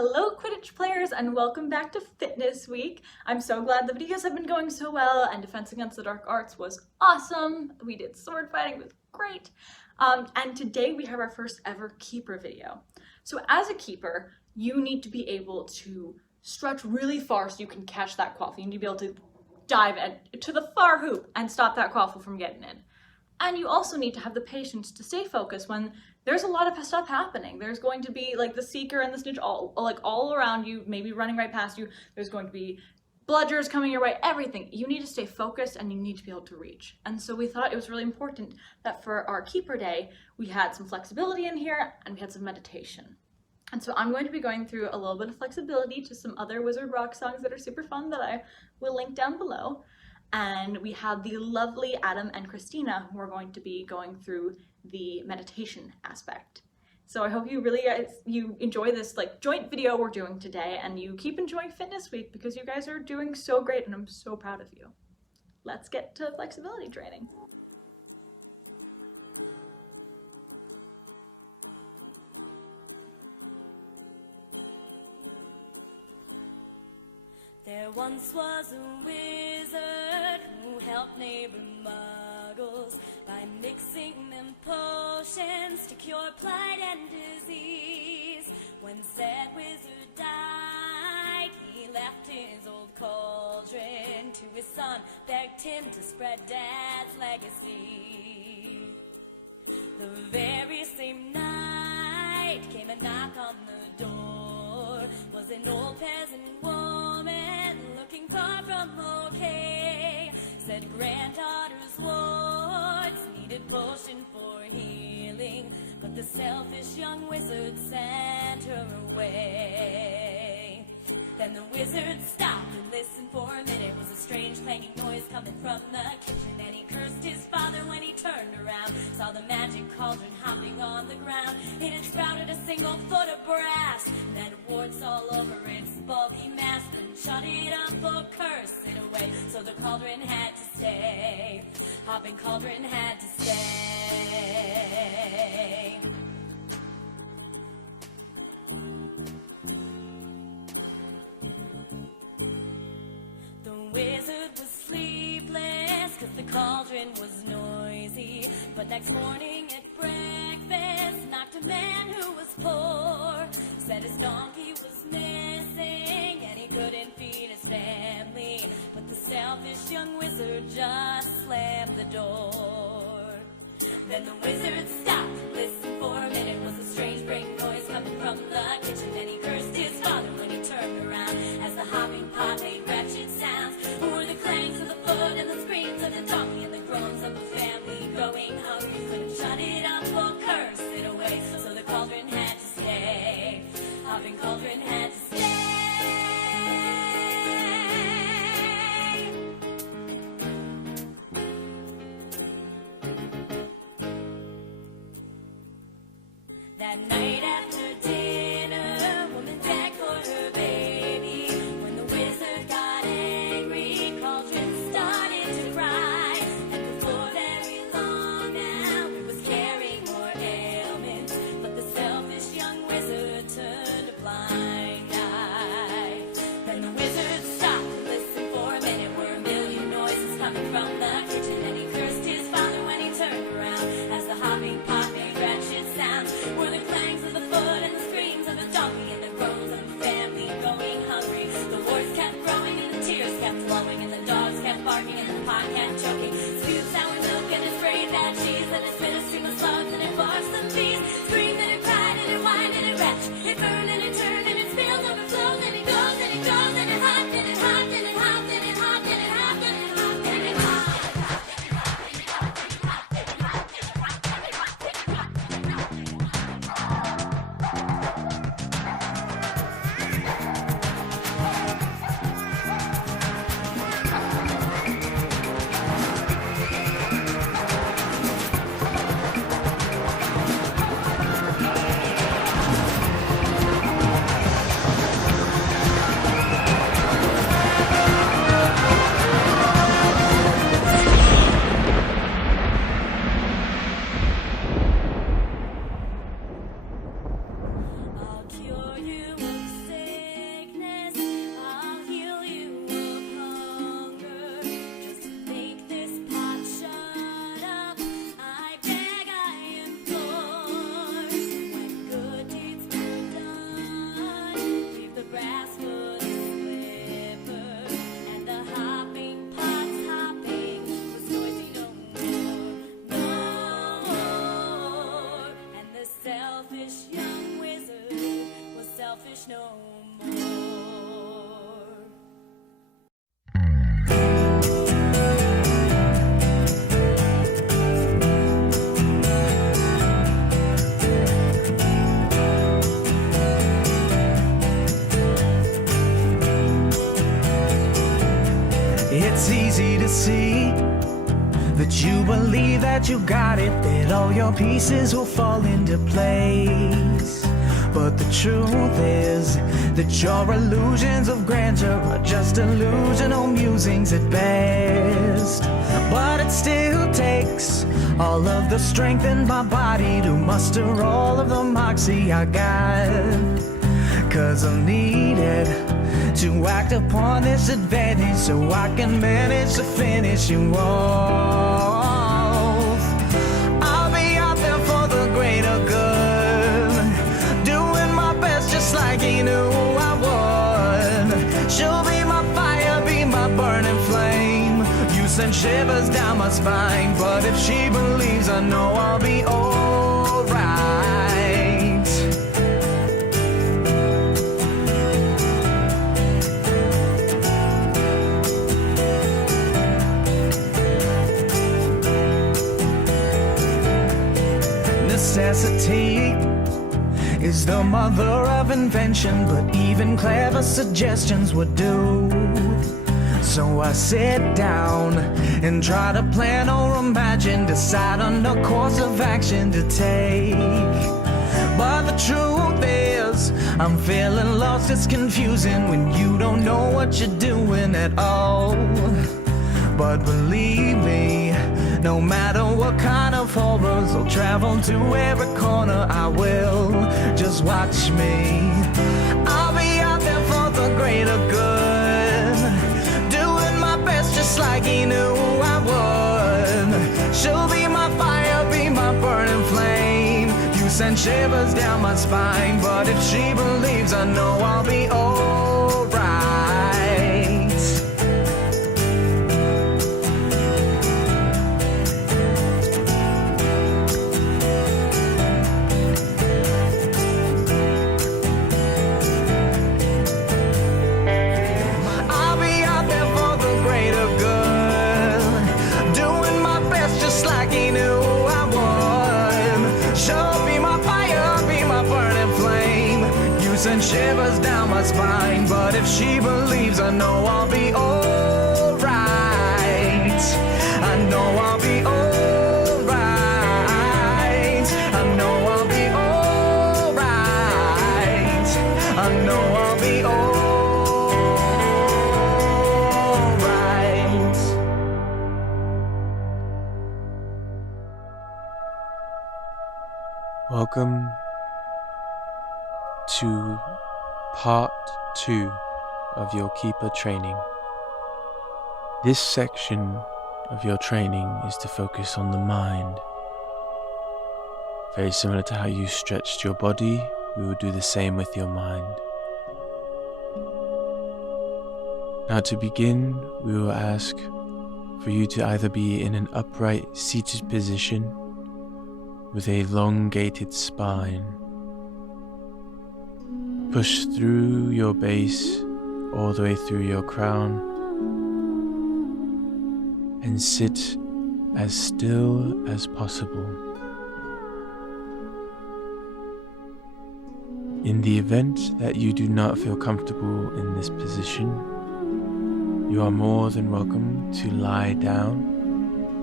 Hello Quidditch players and welcome back to Fitness Week. I'm so glad the videos have been going so well and Defense Against the Dark Arts was awesome. We did sword fighting, it was great. And today we have our first ever keeper video. So as a keeper, you need to be able to stretch really far so you can catch that quaffle. You need to be able to dive to the far hoop and stop that quaffle from getting in. And you also need to have the patience to stay focused when there's a lot of stuff happening. There's going to be like the Seeker and the Snitch all around you, maybe running right past you. There's going to be bludgers coming your way, everything. You need to stay focused and you need to be able to reach. And so we thought it was really important that for our Keeper Day, we had some flexibility in here and we had some meditation. And so I'm going to be going through a little bit of flexibility to some other Wizard Rock songs that are super fun that I will link down below. And we have the lovely Adam and Christina who are going to be going through the meditation aspect. So I hope you really you enjoy this joint video we're doing today and you keep enjoying Fitness Week because you guys are doing so great and I'm so proud of you. Let's get to flexibility training. There once was a wizard who helped neighbor muggles by mixing them potions to cure plight and disease. When said wizard died, he left his old cauldron to his son, begged him to spread dad's legacy. The very same night came a knock on the door. Was an old peasant woman looking far from okay. Said granddaughter's wards needed potion for healing, but the selfish young wizard sent her away. Then the wizard stopped and listened for a minute. Was a strange clanging noise coming from the kitchen, and he cursed his father when he turned around. Saw the magic cauldron hopping on the ground. It had sprouted a single foot of brass and had warts all over its bulky mass. And shut it up or curse it away, so the cauldron had to stay. Hopping cauldron had to stay. The wizard was sleepless cause the cauldron was noisy. But next morning at breakfast knocked a man who was poor. Said his donkey was missing and he couldn't feed his family. But the selfish young wizard just slammed the door. Then the wizard stopped to listen for a minute. Was a strange breaking noise coming from the kitchen. Then he cursed his father when he turned around. As the hopping pot made wretched sounds, were the clangs of the foot and the screams of the donkey and the groans of the family growing hungry. Couldn't shut it up or curse it away, so the cauldron had to stay. Hopping cauldron had to stay. That night after dinner, woman begged for her baby. When the wizard got angry, cauldron started to cry. And before very long now, he was carrying more ailments. But the selfish young wizard turned a blind eye. Then the wizard stopped to listen for a minute. Were a million noises coming from the kitchen. And he cursed his father when he turned around. As the hopping pot made wretched sounds, were the clangs of the foot and the screams of the donkey and the groans of the that you believe that you got it, that all your pieces will fall into place. But the truth is that your illusions of grandeur are just illusional musings at best. But it still takes all of the strength in my body to muster all of the moxie I got. 'Cause I need it to act upon this advantage so I can manage to finish you off. I'll be out there for the greater good, doing my best just like he knew I would. She'll be my fire, be my burning flame. You send shivers down my spine, but if she believes, I know I'll be alright. Necessity is the mother of invention, but even clever suggestions would do. So I sit down and try to plan or imagine, decide on a course of action to take. But the truth is, I'm feeling lost, it's confusing when you don't know what you're doing at all. But believe me, no matter what kind of horrors will travel to every corner, I will. Just watch me. I'll be out there for the greater good, doing my best just like he knew I would. She'll be my fire, be my burning flame. You send shivers down my spine, but if she believes, I know I'll be alright. And shivers down my spine, but if she believes, I know I'll be alright. I know I'll be alright. I know I'll be alright. I know I'll be alright. Welcome to part 2 of your keeper training. This section of your training is to focus on the mind. Very similar to how you stretched your body, we will do the same with your mind. Now to begin, we will ask for you to either be in an upright seated position with a elongated spine. Push through your base all the way through your crown and sit as still as possible. In the event that you do not feel comfortable in this position, you are more than welcome to lie down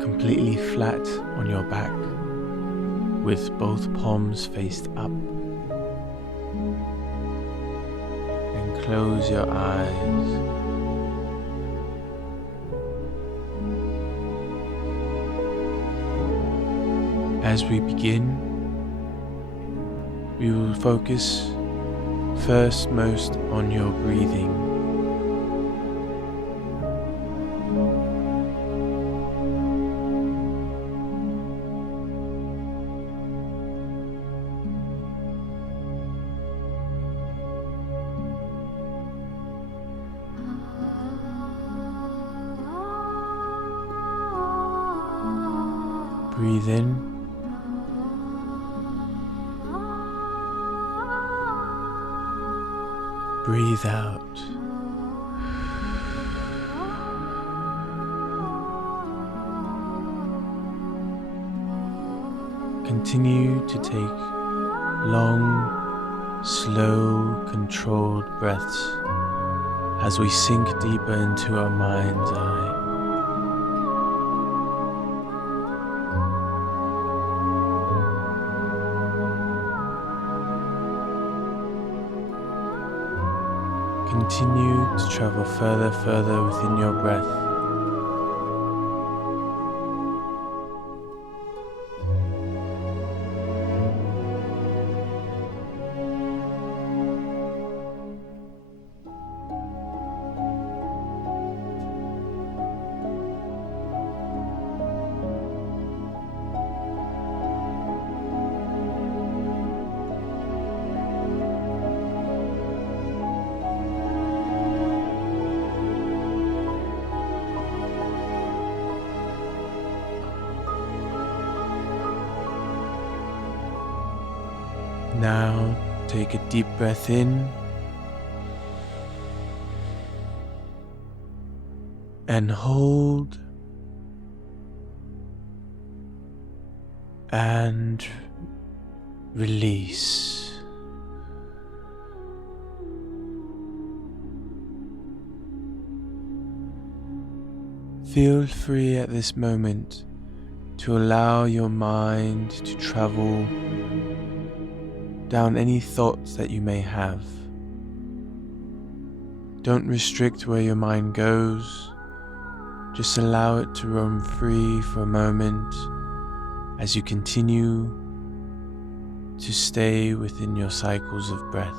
completely flat on your back with both palms faced up. Close your eyes. As we begin, we will focus first most on your breathing. Breathe in. Breathe out. Continue to take long, slow, controlled breaths as we sink deeper into our mind's eye. continue to travel further within your breath. Now take a deep breath in and hold and release. Feel free at this moment to allow your mind to travel down any thoughts that you may have. Don't restrict where your mind goes, just allow it to roam free for a moment as you continue to stay within your cycles of breath.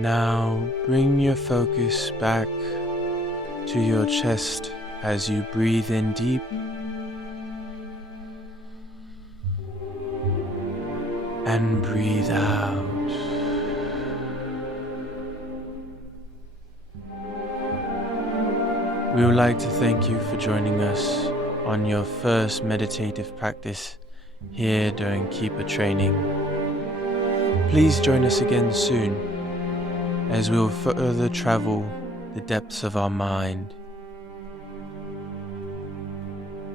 Now bring your focus back to your chest as you breathe in deep and breathe out. We would like to thank you for joining us on your first meditative practice here during Keeper training. Please join us again soon as we will further travel the depths of our mind.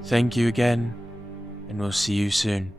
Thank you again, and we'll see you soon.